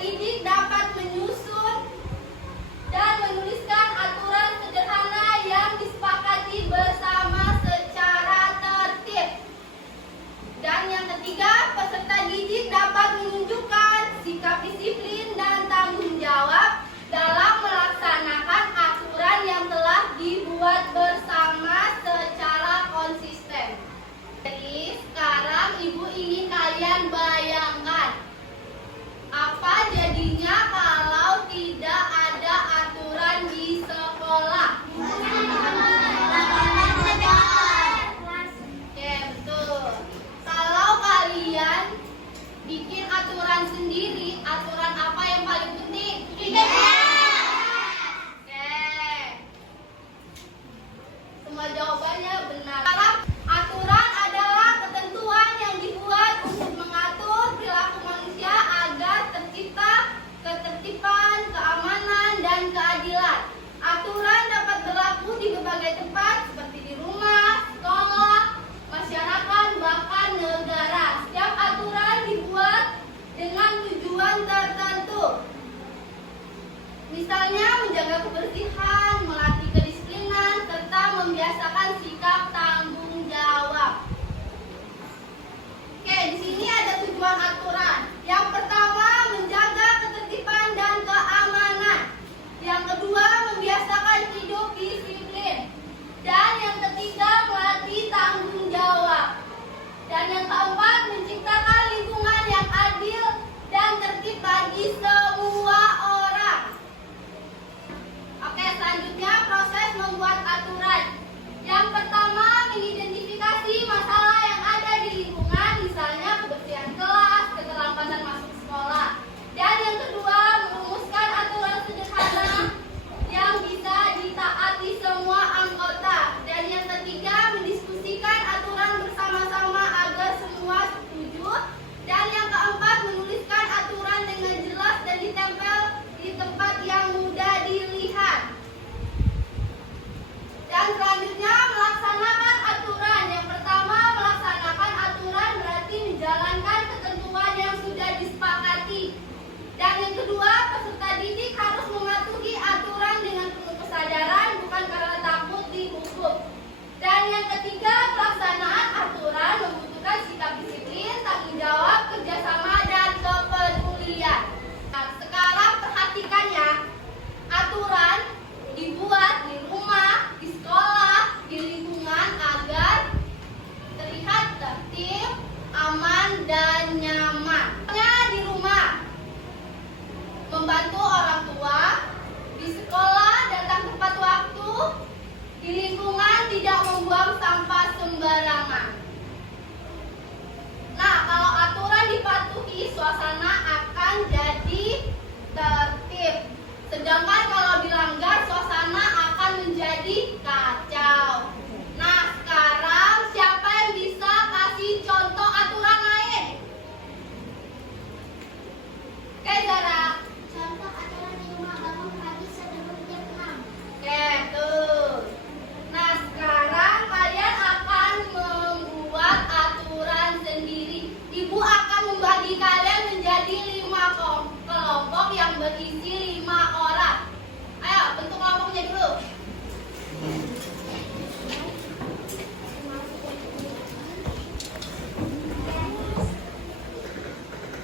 didik dapat menyusun dan menuliskan aturan sederhana yang disepakati bersama secara tertib. Dan yang ketiga, peserta didik dapat menunjukkan sikap disiplin dan tanggung jawab dalam melaksanakan aturan yang telah dibuat bersama secara konsisten. Jadi sekarang Ibu ingin kalian bayangkan apa jadinya kalau tidak ada aturan di sekolah. Oke, betul. Kalau kalian bikin aturan sendiri, aturan apa yang paling penting? Semua jawabannya benar. Sekarang aturan adalah ketentuan yang dibuat untuk mengatur perilaku manusia agar tercipta ketertiban, keamanan, dan keadilan. Aturan dapat berlaku di berbagai tempat seperti di rumah, sekolah, masyarakat, bahkan negara. Setiap aturan dibuat dengan tujuan tertentu. Misalnya menjaga kebersihan, melatih kedisiplinan, serta membiasakan sikap tanggung jawab. Oke, di sini ada tujuan aturan. Yang pertama, menjaga ketertiban dan keamanan. Yang kedua, membiasakan hidup disiplin. Dan yang ketiga, melatih tanggung jawab. Dan yang keempat, menciptakan lingkungan yang adil dan tertib bagi semua orang. Oke, selanjutnya proses membuat aturan. Yang pertama, mengidentifikasi masalah yang ada di lingkungan, misalnya kebersihan kelas, keterlambatan masuk sekolah. Dan yang kedua, merumuskan aturan sederhana yang bisa ditaati semua anggota. Dan yang ketiga, mendiskusikan aturan bersama-sama agar semua setuju. Dan yang keempat, menuliskan aturan dengan jelas dan ditempel di tempat yang mudah dilihat. Dan selanjutnya, melaksanakan aturan. Yang pertama, melaksanakan aturan berarti menjalankan ketentuan yang sudah disepakati. Dan yang kedua, peserta didik harus mematuhi aturan dengan penuh kesadaran, bukan karena takut dihukum. Dan yang ketiga, pelaksanaan aturan membutuhkan sikap disiplin, tanggung jawab, kerjasama, dan kepedulian. Nah, sekarang perhatikan ya, aturan dibuat di rumah, di sekolah, di lingkungan agar terlihat tertib, aman, dan nyaman. Di rumah, membantu orang tua, di sekolah datang tepat waktu, di lingkungan tidak membuang sampah sembarangan. Nah, kalau aturan dipatuhi, suasana akan jadi tertib. Sedangkan kalau dilanggar, suasana akan menjadi kacau. Nah, sekarang siapa yang bisa kasih contoh aturan lain? Oke, Zara. Contoh aturan di rumah, bangun pagi sebelum jam 6. Oke, tuh. Nah, sekarang kalian akan membuat aturan sendiri. Ibu akan membagi kalian menjadi 5 kelompok yang berisi 5 orang. Ayo, bentuk kelompoknya dulu.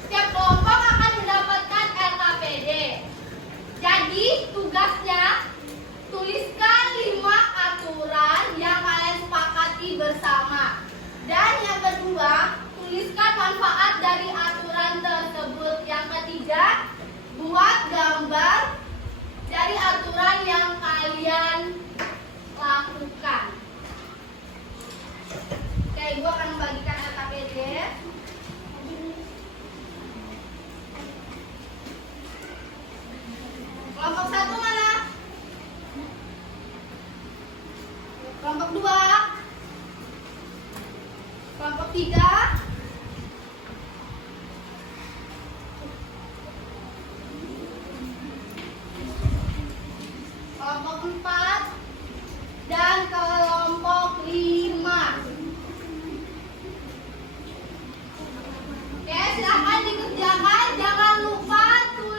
Setiap kelompok akan mendapatkan LKPD. Jadi, tugasnya tuliskan 5 aturan yang kalian sepakati bersama. Dan yang kedua, tuliskan manfaat dari aturan tersebut. Yang ketiga, buat gambar dari aturan yang kalian lakukan. Oke, Ibu akan membagikan LKPD. Kelompok 1 mana? Kelompok 2. Kelompok 3. Kelompok 4 dan kelompok 5. Oke, silakan dikerjakan. Jangan lupa tulis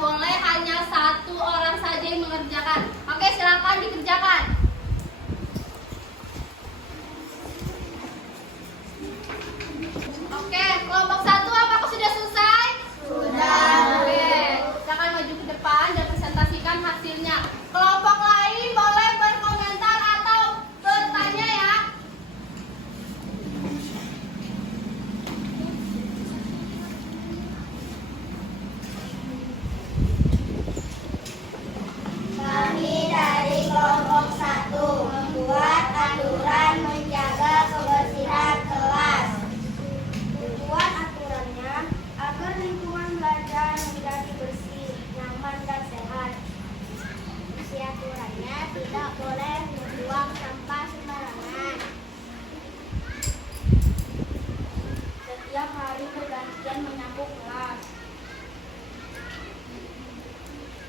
boleh hanya satu orang saja yang mengerjakan. Oke, silakan dikerjakan. Oke, kelompok 1 apakah sudah selesai? Sudah. Oke, silakan maju ke depan dan presentasikan hasilnya. Kelompok lain boleh berkomentar atau bertanya ya. Kami dari kelompok 1 membuat aturan menjaga kebersihan kelas. Tujuan aturannya agar lingkungan belajar menjadi bersih, nyaman, dan sehat. Isi aturannya tidak boleh membuang sampah sembarangan. Setiap hari bergantian menyapu kelas.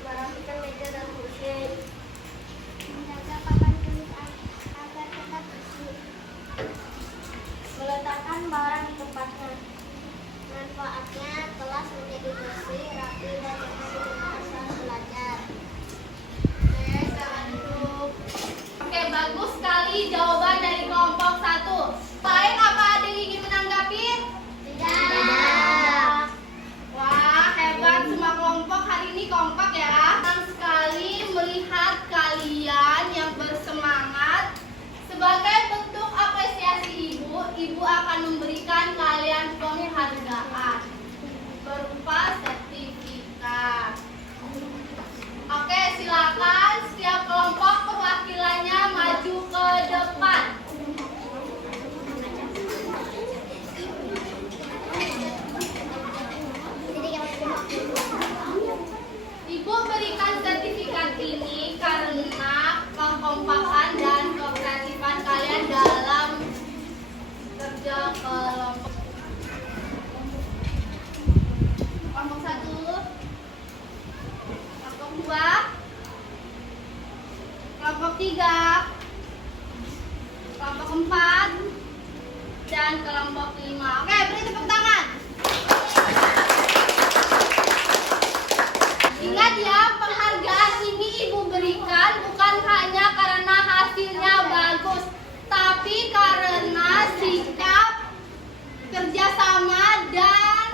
Merapikan meja dan kursi. Menjaga papan tulis agar tetap bersih. Meletakkan barang di tempatnya. Manfaatnya kelas menjadi bersih, rapi, dan nyaman digunakan saat belajar. Oke, silakan duduk. Oke, bagus sekali jawaban dari kelompok 1. Lain apa ada yang ingin menanggapi? Tidak. Wah, hebat semua kelompok hari ini kompak ya. Senang sekali melihat kalian yang bersemangat. Sebagai bentuk apresiasi ibu akan memberikan kalian penghargaan berupa sertifikat. Oke, silakan setiap kelompok perwakilannya maju ke depan. Ibu berikan sertifikat ini karena kekompakan dan kekreatifan kalian dalam kerja kelompok. Kelompok 1, kelompok 2, kelompok 3, kelompok 4, dan kelompok 5. Oke, beri tepuk tangan. Ingat ya, penghargaan ini ibu berikan bukan hanya karena hasilnya bagus, tapi karena sikap, kerjasama, dan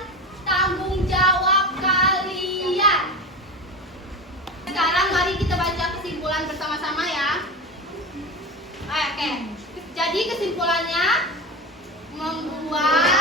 tanggung jawab kalian. Sekarang mari kita baca kesimpulan bersama-sama ya. Oke, jadi kesimpulannya membuat